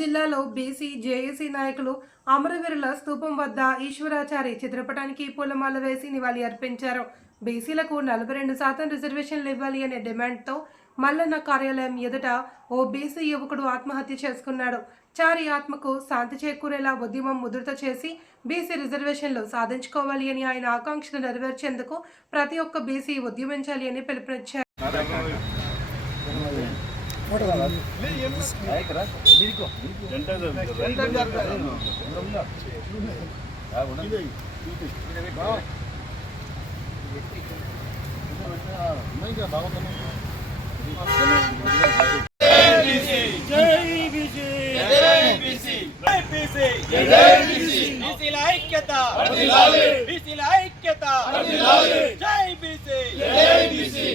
జిల్లాలో BC JAC నాయకులు అమరవీరుల స్తూపం వద్ద ఈశ్వరాచారి చిత్రపటానికి పూలమాల వేసి నివాళి అర్పించారు. బీసీలకు నలభై రెండు శాతం రిజర్వేషన్లు ఇవ్వాలి అనే డిమాండ్తో మల్లన్న కార్యాలయం ఎదుట ఓ బీసీ యువకుడు ఆత్మహత్య చేసుకున్నాడు. చారి ఆత్మకు శాంతి చేకూరేలా ఉద్యమం ముద్రత చేసి బీసీ రిజర్వేషన్లు సాధించుకోవాలి అని ఆయన ఆకాంక్షలు నెరవేర్చేందుకు ప్రతి ఒక్క బీసీ ఉద్యమించాలి అని పిలుపునిచ్చారు. ఐక్యత బీసీల ఐక్యత జై బీసీ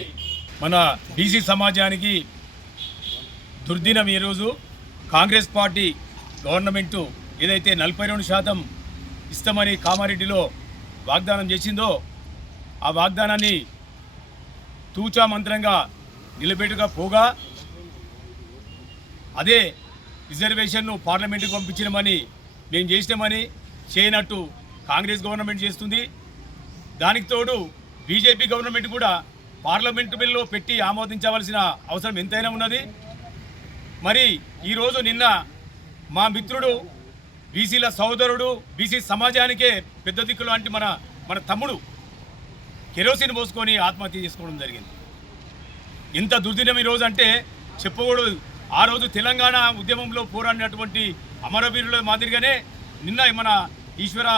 మన బీసీ సమాజానికి దుర్దినం ఈరోజు కాంగ్రెస్ పార్టీ గవర్నమెంటు ఏదైతే నలభై రెండు శాతం ఇస్తామని కామారెడ్డిలో వాగ్దానం చేసిందో ఆ వాగ్దానాన్ని తూచా మంత్రంగా నిలబెట్టుగా పోగా అదే రిజర్వేషన్ను పార్లమెంటుకు పంపించినమని మేము చేసినామని చేయనట్టు కాంగ్రెస్ గవర్నమెంట్ చేస్తుంది. దానికి తోడు బీజేపీ గవర్నమెంట్ కూడా పార్లమెంటు బిల్లో పెట్టి ఆమోదించవలసిన అవసరం ఎంతైనా ఉన్నది. మరి ఈరోజు నిన్న మా మిత్రుడు బీసీల సోదరుడు బీసీ సమాజానికే పెద్ద దిక్కులు అంటే మన మన తమ్ముడు కెరోసిన్ పోసుకొని ఆత్మహత్య చేసుకోవడం జరిగింది. ఇంత దుర్దినం ఈరోజు అంటే చెప్పకూడదు. ఆ రోజు తెలంగాణ ఉద్యమంలో పోరాడినటువంటి అమరవీరుల మాదిరిగానే నిన్న మన ఈశ్వర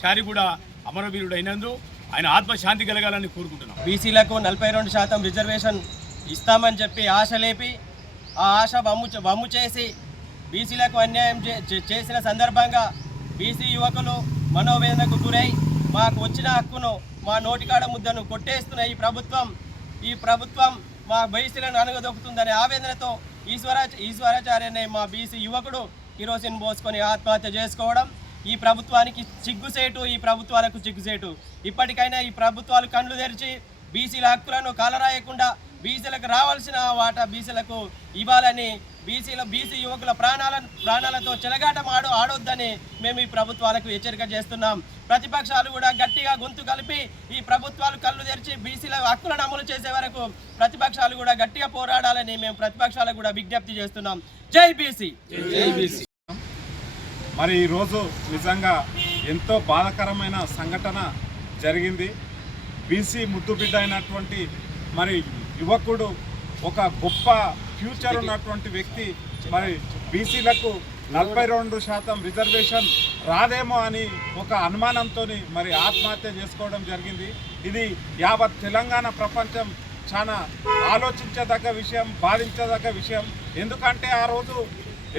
చారి కూడా అమరవీరుడు అయినందు ఆయన ఆత్మశాంతి కలగాలని కోరుకుంటున్నాం. బీసీలకు నలభై రెండు శాతం రిజర్వేషన్ ఇస్తామని చెప్పి ఆశ లేపి ఆ ఆశ వమ్ము వమ్ము చేసి బీసీలకు అన్యాయం చే- చేసిన సందర్భంగా బీసీ యువకులు మనోవేదనకు గురై మాకు వచ్చిన హక్కును మా నోటికాడ ముద్దను కొట్టేస్తున్న ఈ ప్రభుత్వం ఈ ప్రభుత్వం మా బీసీలను అనగదొక్కుతుందనే ఆవేదనతో ఈశ్వర ఈశ్వరాచార్య అనే మా బీసీ యువకుడు కిరోసిన్ పోసుకొని ఆత్మహత్య చేసుకోవడం ఈ ప్రభుత్వానికి చిగ్గుసేటు ఈ ప్రభుత్వాలకు చిగ్గుసేటు ఇప్పటికైనా ఈ ప్రభుత్వాలు కళ్ళు తెరిచి బీసీల హక్కులను కాలరాయకుండా బీసీలకు రావాల్సిన వాటా బీసీలకు ఇవ్వాలని బీసీల బీసీ యువకుల ప్రాణాల ప్రాణాలతో చెలగాటం ఆడు ఆడొద్దని మేము ఈ ప్రభుత్వాలకు హెచ్చరిక చేస్తున్నాం. ప్రతిపక్షాలు కూడా గట్టిగా గొంతు కలిపి ఈ ప్రభుత్వాలు కళ్ళు తెరిచి బీసీల హక్కులను అమలు చేసే వరకు ప్రతిపక్షాలు కూడా గట్టిగా పోరాడాలని మేము ప్రతిపక్షాలకు కూడా విజ్ఞప్తి చేస్తున్నాం. జై బీసీ! జై బీసీ! మరి ఈరోజు నిజంగా ఎంతో బాధాకరమైన సంఘటన జరిగింది. బీసీ ముద్దుబిడ్డ అయినటువంటి మరి యువకుడు ఒక గొప్ప ఫ్యూచర్ ఉన్నటువంటి వ్యక్తి. మరి బీసీలకు నలభై రెండు శాతం రిజర్వేషన్ రాదేమో అని ఒక అనుమానంతో మరి ఆత్మహత్య చేసుకోవడం జరిగింది. ఇది యావత్ తెలంగాణ ప్రపంచం చాలా ఆలోచించదగ్గ విషయం బాధించదగ్గ విషయం. ఎందుకంటే ఆ రోజు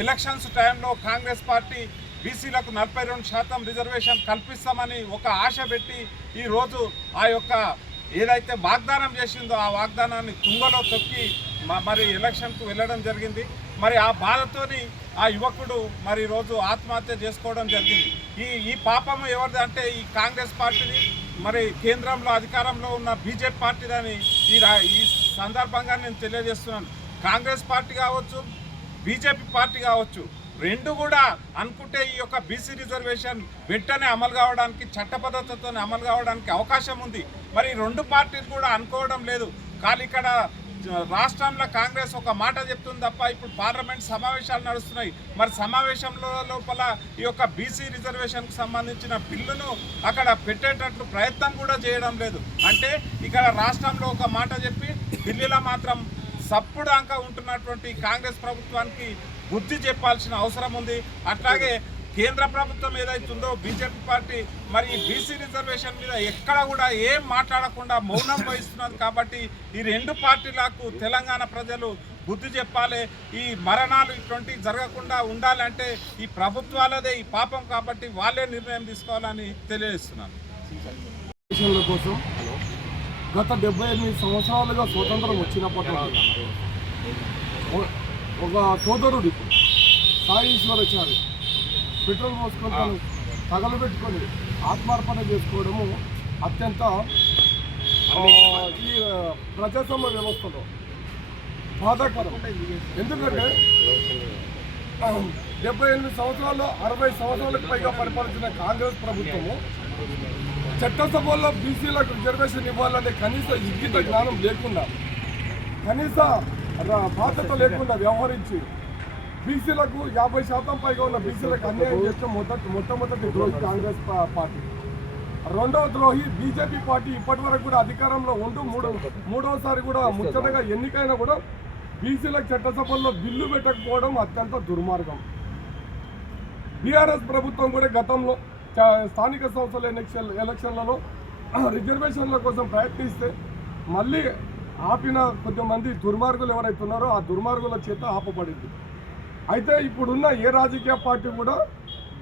ఎలక్షన్స్ టైంలో కాంగ్రెస్ పార్టీ బీసీలకు నలభై రెండు శాతం రిజర్వేషన్ కల్పిస్తామని ఒక ఆశ పెట్టి ఈరోజు ఆ యొక్క ఏదైతే వాగ్దానం చేసిందో ఆ వాగ్దానాన్ని తుంగలో తొక్కి మ- మరి ఎలక్షన్కు వెళ్ళడం జరిగింది. మరి ఆ బాధతోని ఆ యువకుడు మరి రోజు ఆత్మహత్య చేసుకోవడం జరిగింది. ఈ ఈ పాపం ఎవరిది అంటే ఈ కాంగ్రెస్ పార్టీని మరి కేంద్రంలో అధికారంలో ఉన్న బీజేపీ పార్టీదని ఈ ఈ సందర్భంగా నేను తెలియజేస్తున్నాను. కాంగ్రెస్ పార్టీ కావచ్చు బీజేపీ పార్టీ కావచ్చు రెండు కూడా అనుకుంటే ఈ యొక్క బీసీ రిజర్వేషన్ వెంటనే అమలు కావడానికి చట్టపద్ధతతో అమలు కావడానికి అవకాశం ఉంది. మరి రెండు పార్టీలు కూడా అనుకోవడం లేదు. కానీ ఇక్కడ రాష్ట్రంలో కాంగ్రెస్ ఒక మాట చెప్తుంది తప్ప ఇప్పుడు పార్లమెంట్ సమావేశాలు నడుస్తున్నాయి. మరి సమావేశంలో లోపల ఈ యొక్క బీసీ రిజర్వేషన్కు సంబంధించిన బిల్లును అక్కడ పెట్టేటట్లు ప్రయత్నం కూడా చేయడం లేదు. అంటే ఇక్కడ రాష్ట్రంలో ఒక మాట చెప్పి ఢిల్లీలో మాత్రం సప్పుడాంక ఉంటున్నటువంటి కాంగ్రెస్ ప్రభుత్వానికి బుద్ధి చెప్పాల్సిన అవసరం ఉంది. అట్లాగే కేంద్ర ప్రభుత్వం ఏదైతుందో బీజేపీ పార్టీ మరి ఈ బీసీ రిజర్వేషన్ మీద ఎక్కడ కూడా ఏం మాట్లాడకుండా మౌనం వహిస్తున్నది కాబట్టి ఈ రెండు పార్టీలకు తెలంగాణ ప్రజలు బుద్ధి చెప్పాలి. ఈ మరణాలు ఇటువంటి జరగకుండా ఉండాలంటే ఈ ప్రభుత్వాలదే ఈ పాపం కాబట్టి వాళ్ళే నిర్ణయం తీసుకోవాలని తెలియజేస్తున్నాను. కోసం గత డెబ్బై ఎనిమిది సంవత్సరాలుగా స్వతంత్రం వచ్చినప్పటి నుండి ఒక- ఒక సోదరుడి సాయీశ్వరాచారి పెట్రోల్ పోసుకొని తను తగలబెట్టుకొని ఆత్మార్పణ చేసుకోవడము అత్యంత ఈ ప్రజాస్వామ్య వ్యవస్థలో బాధాకరం. ఎందుకంటే డెబ్బై ఎనిమిది సంవత్సరాల్లో అరవై సంవత్సరాలకు పైగా పరిపాలించిన కాంగ్రెస్ ప్రభుత్వము చట్టసభల్లో బీసీలకు రిజర్వేషన్ ఇవ్వాలనే కనీస ఇంగిత జ్ఞానం లేకుండా కనీస బాధ్యత లేకుండా వ్యవహరించి బీసీలకు యాభై శాతం పైగా ఉన్న బీసీలకు అన్యాయం చేసిన మొదటి మొట్టమొదటి ద్రోహి కాంగ్రెస్ పార్టీ. రెండవ ద్రోహి బీజేపీ పార్టీ ఇప్పటి వరకు కూడా అధికారంలో ఉంటూ మూడో మూడవసారి కూడా ముచ్చటగా ఎన్నికైనా కూడా బీసీలకు చట్టసభల్లో బిల్లు పెట్టకపోవడం అత్యంత దుర్మార్గం. బీఆర్ఎస్ ప్రభుత్వం కూడా గతంలో చ- స్థానిక సంస్థల ఎలక్షన్ ఎలక్షన్లలో రిజర్వేషన్ల కోసం ప్రయత్నిస్తే మళ్ళీ ఆపిన కొద్దిమంది దుర్మార్గులు ఎవరైతే ఉన్నారో ఆ దుర్మార్గుల చేత ఆపబడింది. అయితే ఇప్పుడున్న ఏ రాజకీయ పార్టీ కూడా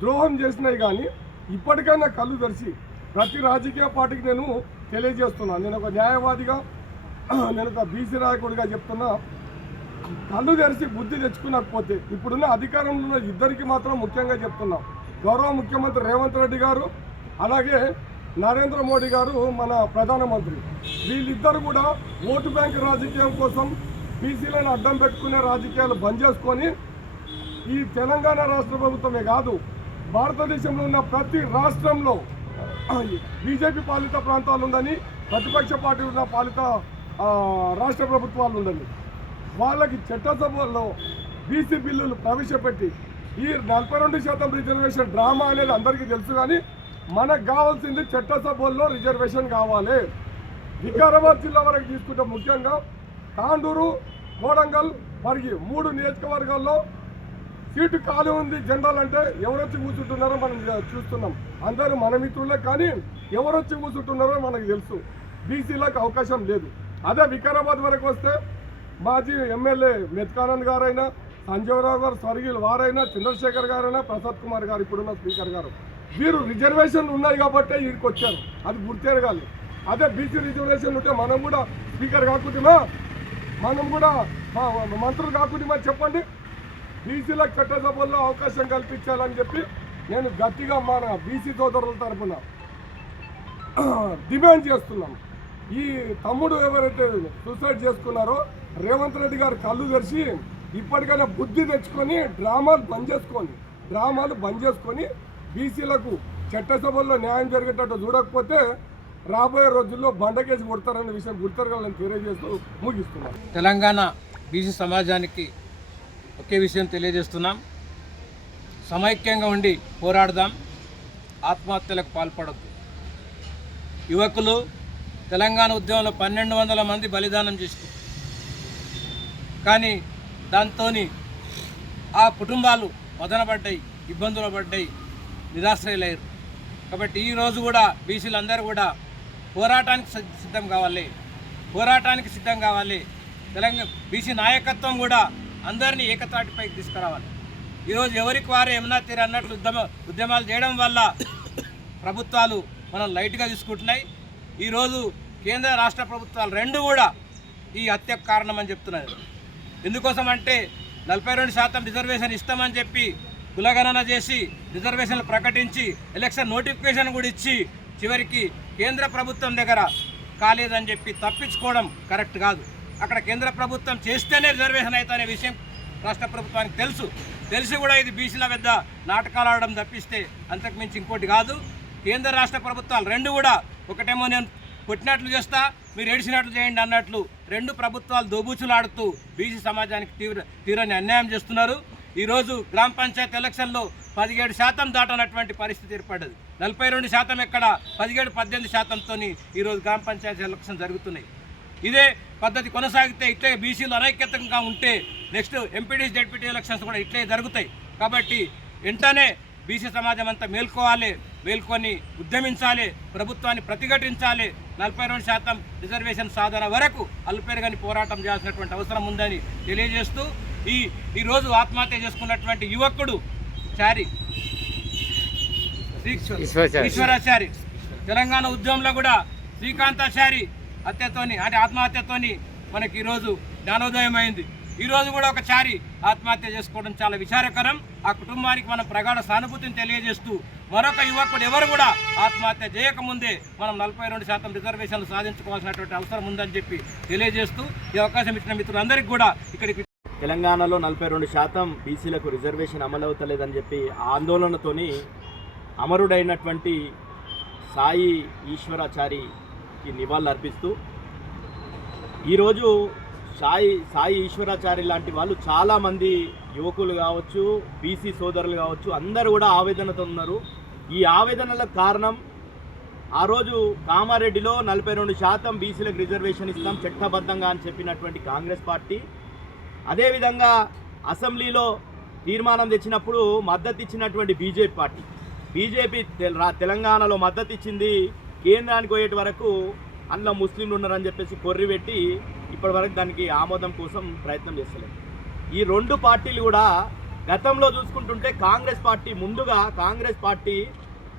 ద్రోహం చేసినాయి కానీ ఇప్పటికైనా కళ్ళు తెరిచి ప్రతి రాజకీయ పార్టీకి నేను తెలియజేస్తున్నాను నేను ఒక న్యాయవాదిగా నేను ఒక బీసీ నాయకుడిగా చెప్తున్నా కళ్ళు తెరిచి బుద్ధి తెచ్చుకున్నకపోతే ఇప్పుడున్న అధికారంలో ఉన్న ఇద్దరికి మాత్రం ముఖ్యంగా చెప్తున్నాం. గౌరవ ముఖ్యమంత్రి రేవంత్ రెడ్డి గారు అలాగే నరేంద్ర మోడీ గారు మన ప్రధానమంత్రి. వీళ్ళిద్దరు కూడా ఓటు బ్యాంక్ రాజకీయం కోసం బీసీలను అడ్డం పెట్టుకునే రాజకీయాలు బంద్ చేసుకొని ఈ తెలంగాణ రాష్ట్ర ప్రభుత్వమే కాదు భారతదేశంలో ఉన్న ప్రతి రాష్ట్రంలో బీజేపీ పాలిత ప్రాంతాలు ఉందని ప్రతిపక్ష పార్టీ ఉన్న పాలిత రాష్ట్ర ప్రభుత్వాలు ఉందని. వాళ్ళకి చట్టసభలో బీసీ బిల్లులు ప్రవేశపెట్టి ఈ నలభై రెండు శాతం రిజర్వేషన్ డ్రామా అనేది అందరికీ తెలుసు కానీ మనకు కావాల్సింది చట్టసభల్లో రిజర్వేషన్ కావాలి. వికారాబాద్ జిల్లా వరకు తీసుకుంటే ముఖ్యంగా తాండూరు కోడంగల్ పరిగి మూడు నియోజకవర్గాల్లో సీటు ఖాళీ ఉంది. జనరల్ అంటే ఎవరొచ్చి కూర్చుంటున్నారో మనం చూస్తున్నాం. అందరూ మన మిత్రులే కానీ ఎవరొచ్చి కూర్చుంటున్నారో మనకు తెలుసు. బీసీలకు అవకాశం లేదు. అదే వికారాబాద్ వరకు వస్తే మాజీ ఎమ్మెల్యే మెత్కానంద్ గారైనా సంజీవరావు గారు స్వర్గీయులు వారైనా చంద్రశేఖర్ గారైనా ప్రసాద్ కుమార్ గారు ఇప్పుడున్న స్పీకర్ గారు. వీరు రిజర్వేషన్లు ఉన్నాయి కాబట్టి వీరికి వచ్చారు. అది గుర్తెరగాలి అదే బీసీ రిజర్వేషన్ ఉంటే మనం కూడా స్పీకర్ కాకుండా మనం కూడా మా మంత్రులు కాకుండా చెప్పండి? బీసీలకు చట్టసభల్లో అవకాశం కల్పించాలని చెప్పి నేను గట్టిగా మన బీసీ సోదరుల తరఫున డిమాండ్ చేస్తున్నాను ఈ తమ్ముడు ఎవరైతే సూసైడ్ చేసుకున్నారో రేవంత్ రెడ్డి గారు కళ్ళు తెరిచి ఇప్పటికైనా బుద్ధి తెచ్చుకొని డ్రామాలు బంద్ చేసుకొని డ్రామాలు బంద్ చేసుకొని బీసీలకు చట్టసభల్లో న్యాయం జరిగేటట్టు చూడకపోతే రాబోయే రోజుల్లో బండకేసి కొడతారనే విషయం గుర్తరగాలని తెలియజేస్తూ ముగిస్తున్నాం తెలంగాణ బీసీ సమాజానికి ఒకే విషయం తెలియజేస్తున్నాం. సమైక్యంగా ఉండి పోరాడదాం. ఆత్మహత్యలకు పాల్పడద్దు. యువకులు తెలంగాణ ఉద్యమంలో పన్నెండు వందల మంది బలిదానం చేసుకు కానీ దాంతో ఆ కుటుంబాలు వదనబడ్డాయి ఇబ్బందులు పడ్డాయి. నిరాశ్రయులయ్యారు. కాబట్టి ఈ రోజు కూడా బీసీలందరూ కూడా పోరాటానికి సిద్ధం కావాలి. పోరాటానికి సిద్ధం కావాలి. తెలంగాణ బీసీ నాయకత్వం కూడా అందరినీ ఏకతాటిపైకి తీసుకురావాలి. ఈరోజు ఎవరికి వారు ఏమన్నా తీరు అన్నట్లు ఉద్యమ ఉద్యమాలు చేయడం వల్ల ప్రభుత్వాలు మనం లైట్గా తీసుకుంటున్నాయి. ఈరోజు కేంద్ర రాష్ట్ర ప్రభుత్వాలు రెండు కూడా ఈ హత్యకు కారణమని చెప్తున్నారు. ఎందుకోసం అంటే నలభై రెండు శాతం రిజర్వేషన్ ఇస్తామని చెప్పి కులగణన చేసి రిజర్వేషన్లు ప్రకటించి ఎలక్షన్ నోటిఫికేషన్ కూడా ఇచ్చి చివరికి కేంద్ర ప్రభుత్వం దగ్గర కాలేదని చెప్పి తప్పించుకోవడం కరెక్ట్ కాదు. అక్కడ కేంద్ర ప్రభుత్వం చేస్తేనే రిజర్వేషన్ అవుతుందనే అనే విషయం రాష్ట్ర ప్రభుత్వానికి తెలుసు. తెలిసి కూడా ఇది బీసీల పెద్ద నాటకాలు ఆడడం తప్పిస్తే అంతకు మించి ఇంకోటి కాదు. కేంద్ర రాష్ట్ర ప్రభుత్వాలు రెండు కూడా ఒకటేమో నేను కొట్టినట్లు చేస్తా మీరు ఏడిచినట్లు చేయండి అన్నట్లు రెండు ప్రభుత్వాలు దోబూచులాడుతూ బీసీ సమాజానికి తీవ్ర తీవ్రని అన్యాయం చేస్తున్నారు. ఈరోజు గ్రామ పంచాయతీ ఎలక్షన్లో పదిహేడు శాతం దాటనటువంటి పరిస్థితి ఏర్పడ్డది. నలభై రెండు శాతం ఎక్కడ పదిహేడు పద్దెనిమిది శాతంతో ఈరోజు గ్రామ పంచాయతీ ఎలక్షన్ జరుగుతున్నాయి. ఇదే పద్ధతి కొనసాగితే ఇట్లే బీసీలు అనైక్యతంగా ఉంటే నెక్స్ట్ ఎంపీడీ జెడ్పీటీ ఎలక్షన్స్ కూడా ఇట్లే జరుగుతాయి. కాబట్టి వెంటనే బీసీ సమాజం అంతా మేల్కోవాలి మేల్కొని ఉద్యమించాలి ప్రభుత్వాన్ని ప్రతిఘటించాలి. నలభై రెండు శాతం రిజర్వేషన్ సాధన వరకు అల్పేరుగాని పోరాటం చేయాల్సినటువంటి అవసరం ఉందని తెలియజేస్తూ ఈ ఈరోజు ఆత్మహత్య చేసుకున్నటువంటి యువకుడు చారి. ఈశ్వరాచారి తెలంగాణ ఉద్యమంలో కూడా శ్రీకాంతాచారి హత్యతోని అంటే ఆత్మహత్యతోని మనకి ఈరోజు జ్ఞానోదయం అయింది ఈ రోజు కూడా ఒక చారి ఆత్మహత్య చేసుకోవడం చాలా విచారకరం. ఆ కుటుంబానికి మనం ప్రగాఢ సానుభూతిని తెలియజేస్తూ మరొక యువకుడు ఎవరు కూడా ఆత్మహత్య చేయకముందే మనం నలభై రెండు శాతం రిజర్వేషన్లు సాధించుకోవాల్సినటువంటి అవసరం ఉందని చెప్పి తెలియజేస్తూ ఈ అవకాశం ఇచ్చిన మిత్రులందరికీ కూడా ఇక్కడికి తెలంగాణలో నలభై రెండు శాతం బీసీలకు రిజర్వేషన్ అమలవుతలేదని చెప్పి ఆందోళనతోని అమరుడైనటువంటి సాయి ఈశ్వరాచారికి నివాళులు అర్పిస్తూ ఈరోజు సాయి సాయి ఈశ్వరాచారి లాంటి వాళ్ళు చాలామంది యువకులు కావచ్చు బీసీ సోదరులు కావచ్చు అందరూ కూడా ఆవేదనతో ఉన్నారు. ఈ ఆవేదనలకు కారణం ఆ రోజు కామారెడ్డిలో నలభై రెండు శాతం బీసీలకు రిజర్వేషన్ ఇస్తాం చట్టబద్ధంగా అని చెప్పినటువంటి కాంగ్రెస్ పార్టీ అదేవిధంగా అసెంబ్లీలో తీర్మానం తెచ్చినప్పుడు మద్దతు ఇచ్చినటువంటి బీజేపీ పార్టీ. బీజేపీ రా- తెలంగాణలో మద్దతు ఇచ్చింది కేంద్రానికి పోయేటి వరకు అందులో ముస్లింలు ఉన్నారని చెప్పేసి కొర్రి పెట్టి ఇప్పటివరకు దానికి ఆమోదం కోసం ప్రయత్నం చేస్తలేదు. ఈ రెండు పార్టీలు కూడా గతంలో చూసుకుంటుంటే కాంగ్రెస్ పార్టీ ముందుగా కాంగ్రెస్ పార్టీ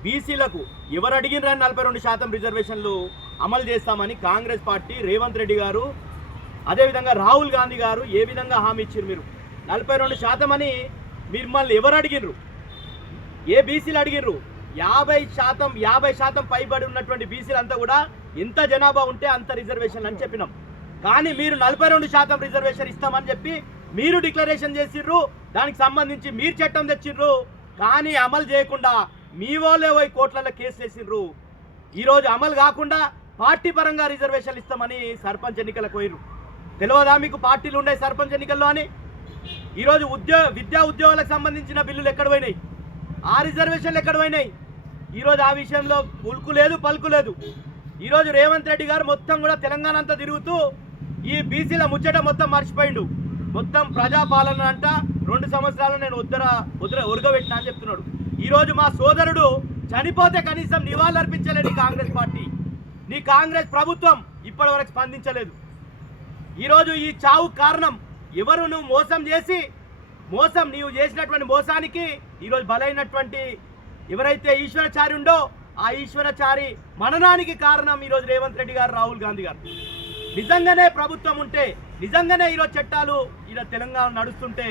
బీసీలకు ఎవరు అడిగినరని నలభై రెండు శాతం రిజర్వేషన్లు అమలు చేస్తామని కాంగ్రెస్ పార్టీ రేవంత్ రెడ్డి గారు అదేవిధంగా రాహుల్ గాంధీ గారు ఏ విధంగా హామీ ఇచ్చారు మీరు? నలభై రెండు శాతం అని మిమ్మల్ని ఎవరు అడిగినరు ఏ బీసీలు అడిగిర్రు? యాభై శాతం యాభై శాతం పైబడి ఉన్నటువంటి బీసీలు అంతా కూడా ఎంత జనాభా ఉంటే అంత రిజర్వేషన్ అని చెప్పినాం. కానీ మీరు నలభై రెండు శాతం రిజర్వేషన్ ఇస్తామని చెప్పి మీరు డిక్లరేషన్ చేసిర్రు. దానికి సంబంధించి మీరు చట్టం తెచ్చిర్రు. కానీ అమలు చేయకుండా మీ వాళ్ళే పోయి కోట్లలో కేసు వేసిర్రు. ఈరోజు అమలు కాకుండా పార్టీ పరంగా రిజర్వేషన్లు ఇస్తామని సర్పంచ్ ఎన్నికలకు పోయిర్రు. తెలియదా మీకు పార్టీలు ఉండే సర్పంచ్ ఎన్నికల్లో అని? ఈరోజు ఉద్యోగ విద్యా ఉద్యోగాలకు సంబంధించిన బిల్లులు ఎక్కడ పోయినాయి? ఆ రిజర్వేషన్లు ఎక్కడ పోయినాయి? ఈరోజు ఆ విషయంలో ఉలుకు లేదు పలుకు లేదు. ఈరోజు రేవంత్ రెడ్డి గారు మొత్తం కూడా తెలంగాణ అంతా తిరుగుతూ ఈ బీసీల ముచ్చట మొత్తం మర్చిపోయిండు. మొత్తం ప్రజాపాలన అంట రెండు సంవత్సరాలు నేను ఉద్దర ఉద్దర ఉరగబెట్టినా అని చెప్తున్నాడు. ఈరోజు మా సోదరుడు చనిపోతే కనీసం నివాళులు అర్పించలేదు కాంగ్రెస్ పార్టీ. నీ కాంగ్రెస్ ప్రభుత్వం ఇప్పటివరకు స్పందించలేదు. ఈరోజు ఈ చావు కారణం ఎవరు నువ్వు మోసం చేసి మోసం నీవు చేసినటువంటి మోసానికి ఈరోజు బలైనటువంటి ఎవరైతే ఈశ్వరచారి ఉండో ఆ ఈశ్వరచారి మననానికి కారణం ఈరోజు రేవంత్ రెడ్డి గారు రాహుల్ గాంధీ గారు. నిజంగానే ప్రభుత్వం ఉంటే నిజంగానే ఈరోజు చట్టాలు ఈరోజు తెలంగాణ నడుస్తుంటే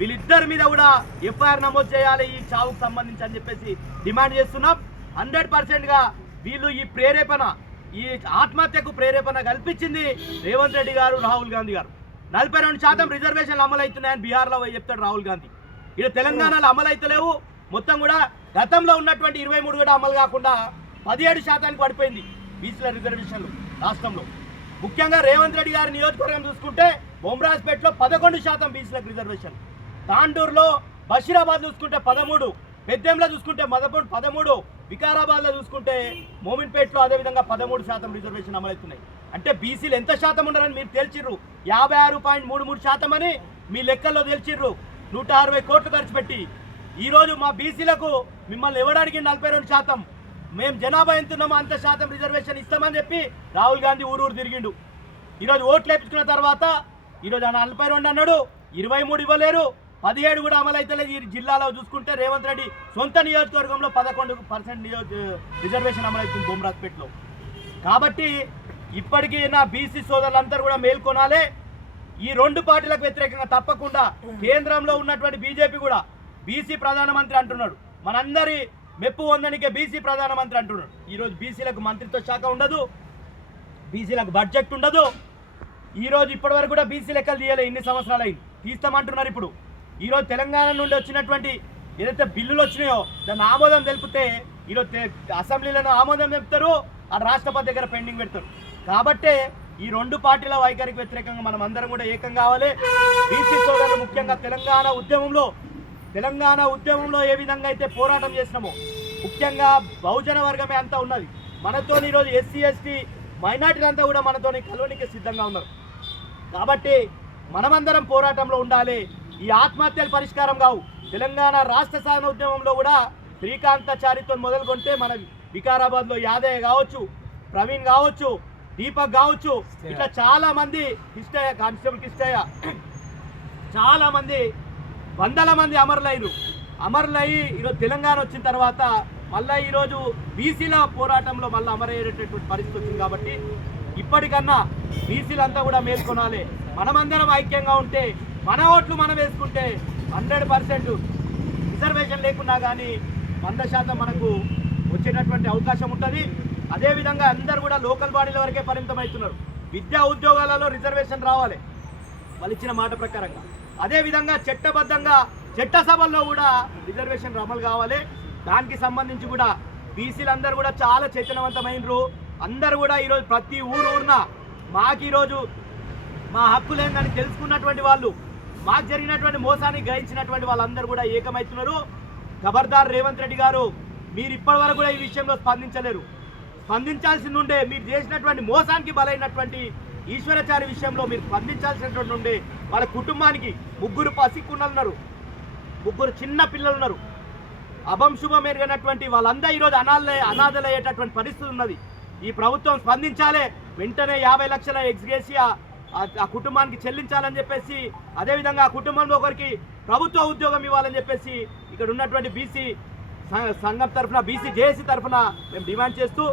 వీళ్ళిద్దరి మీద కూడా ఎఫ్ఐఆర్ నమోదు చేయాలి ఈ చావుకు సంబంధించి అని చెప్పేసి డిమాండ్ చేస్తున్నాం. హండ్రెడ్ పర్సెంట్గా వీళ్ళు ఈ ప్రేరేపణ ఈ ఆత్మహత్యకు ప్రేరేపణ కల్పించింది రేవంత్ రెడ్డి గారు రాహుల్ గాంధీ గారు. నలభై రెండు శాతం రిజర్వేషన్లు అమలు అవుతున్నాయని బీహార్లో పోయి చెప్తాడు రాహుల్ గాంధీ. ఇక్కడ తెలంగాణలో అమలవుతలేవు. మొత్తం కూడా గతంలో ఉన్నటువంటి ఇరవై మూడు కూడా అమలు కాకుండా పదిహేడు శాతానికి పడిపోయింది బీసీల రిజర్వేషన్లు రాష్ట్రంలో. ముఖ్యంగా రేవంత్ రెడ్డి గారి నియోజకవర్గం చూసుకుంటే బొమ్రాజ్పేటలో పదకొండు శాతం బీసీలకు రిజర్వేషన్ తాండూరులో బషీరాబాద్ చూసుకుంటే పదమూడు. పెద్దెంలో చూసుకుంటే మదపూర్ పదమూడు వికారాబాద్లో చూసుకుంటే మోమిన్పేట్లో అదేవిధంగా పదమూడు శాతం రిజర్వేషన్ అమలవుతున్నాయి. అంటే బీసీలు ఎంత శాతం ఉన్నారని మీరు తెలిసిర్రు యాభై ఆరు పాయింట్ మూడు మూడు శాతం అని మీ లెక్కల్లో తెలిసిర్రు నూట అరవై కోట్లు ఖర్చు పెట్టి. ఈరోజు మా బీసీలకు మిమ్మల్ని ఇవ్వడానికి నలభై రెండు శాతం? మేము జనాభా ఎంతున్నామో అంత శాతం రిజర్వేషన్ ఇస్తామని చెప్పి రాహుల్ గాంధీ ఊరూరు తిరిగిండు. ఈరోజు ఓట్లు వేపించుకున్న తర్వాత ఈరోజు ఆయన నలభై రెండు అన్నాడు ఇరవై మూడు ఇవ్వలేరు. పదిహేడు కూడా అమలైతే ఈ జిల్లాలో. చూసుకుంటే రేవంత్ రెడ్డి సొంత నియోజకవర్గంలో పదకొండు పర్సెంట్ నియోజ రిజర్వేషన్ అమలవుతుంది బొమ్రాజ్పేటలో. కాబట్టి ఇప్పటికీ నా బీసీ సోదరులందరూ కూడా మేల్కొనాలే ఈ రెండు పార్టీలకు వ్యతిరేకంగా తప్పకుండా కేంద్రంలో ఉన్నటువంటి బీజేపీ కూడా బీసీ ప్రధానమంత్రి అంటున్నాడు. మనందరి మెప్పు పొందనికే బీసీ ప్రధానమంత్రి అంటున్నాడు. ఈరోజు బీసీలకు మంత్రిత్వ శాఖ ఉండదు బీసీలకు బడ్జెట్ ఉండదు. ఈరోజు ఇప్పటి వరకు కూడా బీసీ లెక్కలు తీయలే ఇన్ని సంవత్సరాలు అయింది తీస్తామంటున్నారు ఇప్పుడు. ఈరోజు తెలంగాణ నుండి వచ్చినటువంటి ఏదైతే బిల్లులు వచ్చినాయో దాన్ని ఆమోదం తెలిపితే ఈరోజు తె- అసెంబ్లీలో ఆమోదం తెలుపుతారు ఆ రాష్ట్రపతి దగ్గర పెండింగ్ పెడతారు. కాబట్టే ఈ రెండు పార్టీల వైఖరికి వ్యతిరేకంగా మనం అందరం కూడా ఏకం కావాలి. బీసీ సోదరులు ముఖ్యంగా తెలంగాణ ఉద్యమంలో తెలంగాణ ఉద్యమంలో ఏ విధంగా అయితే పోరాటం చేసినామో ముఖ్యంగా బహుజన వర్గమే అంతా ఉన్నది. మనతో ఈరోజు ఎస్సీ ఎస్టీ మైనార్టీలంతా కూడా మనతోని కలవనికి సిద్ధంగా ఉన్నారు. కాబట్టి మనమందరం పోరాటంలో ఉండాలి. ఈ ఆత్మహత్యలు పరిష్కారం కావు. తెలంగాణ రాష్ట్ర సాధన ఉద్యమంలో కూడా శ్రీకాంతాచారితో మొదలుకొంటే మన వికారాబాద్లో యాదయ్య కావచ్చు ప్రవీణ్ కావచ్చు దీపక్ కావచ్చు ఇట్లా చాలా మంది కిష్టయ్య కానిస్టేబుల్ కిష్టయ్య చాలా మంది వందల మంది అమరులయ్యారు అమరులయ్యి ఈరోజు తెలంగాణ వచ్చిన తర్వాత మళ్ళీ ఈరోజు బీసీల పోరాటంలో మళ్ళీ అమరయ్యేటటువంటి పరిస్థితి వచ్చింది కాబట్టి ఇప్పటికన్నా బీసీలంతా కూడా మేల్కొనాలి. మనమందరం ఐక్యంగా ఉంటే మన ఓట్లు మనం వేసుకుంటే హండ్రెడ్ పర్సెంట్ రిజర్వేషన్ లేకున్నా కానీ వంద శాతం మనకు వచ్చేటటువంటి అవకాశం ఉంటుంది. అదేవిధంగా అందరూ కూడా లోకల్ బాడీల వరకే పరిమితం అవుతున్నారు విద్యా ఉద్యోగాలలో రిజర్వేషన్ రావాలి. వాళ్ళు ఇచ్చిన మాట ప్రకారంగా. అదేవిధంగా చట్టబద్ధంగా చట్టసభల్లో కూడా రిజర్వేషన్ అమలు కావాలి. దానికి సంబంధించి కూడా బీసీలందరూ కూడా చాలా చైతన్యవంతమైనరు అందరూ కూడా ఈరోజు ప్రతి ఊరు ఊరిన మాకు ఈరోజు మా హక్కులేందని తెలుసుకున్నటువంటి వాళ్ళు మాకు జరిగినటువంటి మోసాన్ని గ్రహించినటువంటి వాళ్ళందరూ కూడా ఏకమవుతున్నారు. ఖబర్దార్ రేవంత్ రెడ్డి గారు మీరు ఇప్పటి వరకు కూడా ఈ విషయంలో స్పందించలేరు. స్పందించాల్సి ఉండే మీరు చేసినటువంటి మోసానికి బలైనటువంటి ఈశ్వరాచారి విషయంలో మీరు స్పందించాల్సినటువంటి ఉండే వాళ్ళ కుటుంబానికి ముగ్గురు పసిక్కున్నలు ఉన్నారు ముగ్గురు చిన్న పిల్లలు ఉన్నారు అభంశుభం ఎరిగినటువంటి వాళ్ళందరూ ఈరోజు అనాథ అనాథలయ్యేటటువంటి పరిస్థితి ఉన్నది. ఈ ప్రభుత్వం స్పందించాలే వెంటనే యాభై లక్షల ఎగ్జిగేసియా ఆ- కుటుంబానికి చెల్లించాలని చెప్పేసి అదేవిధంగా ఆ కుటుంబంలో ఒకరికి ప్రభుత్వ ఉద్యోగం ఇవ్వాలని చెప్పేసి ఇక్కడ ఉన్నటువంటి బీసీ సంఘం తరఫున బీసీ జేఏసీ తరఫున మేము డిమాండ్ చేస్తూ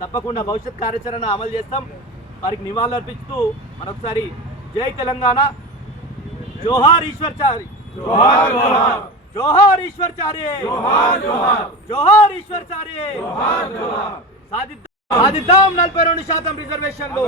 తప్పకుండా భవిష్యత్ కార్యాచరణ అమలు చేస్తాం. వారికి నివాళులు అర్పిస్తూ మరొకసారి జై తెలంగాణ. జోహార్ ఈశ్వర్ చారి జోహార్. ఈశ్వర్ చారి జోహార్ ఈశ్వర్ చారి సాధిద్దాం. సాధిద్దాం నలభై రెండు శాతం రిజర్వేషన్లు.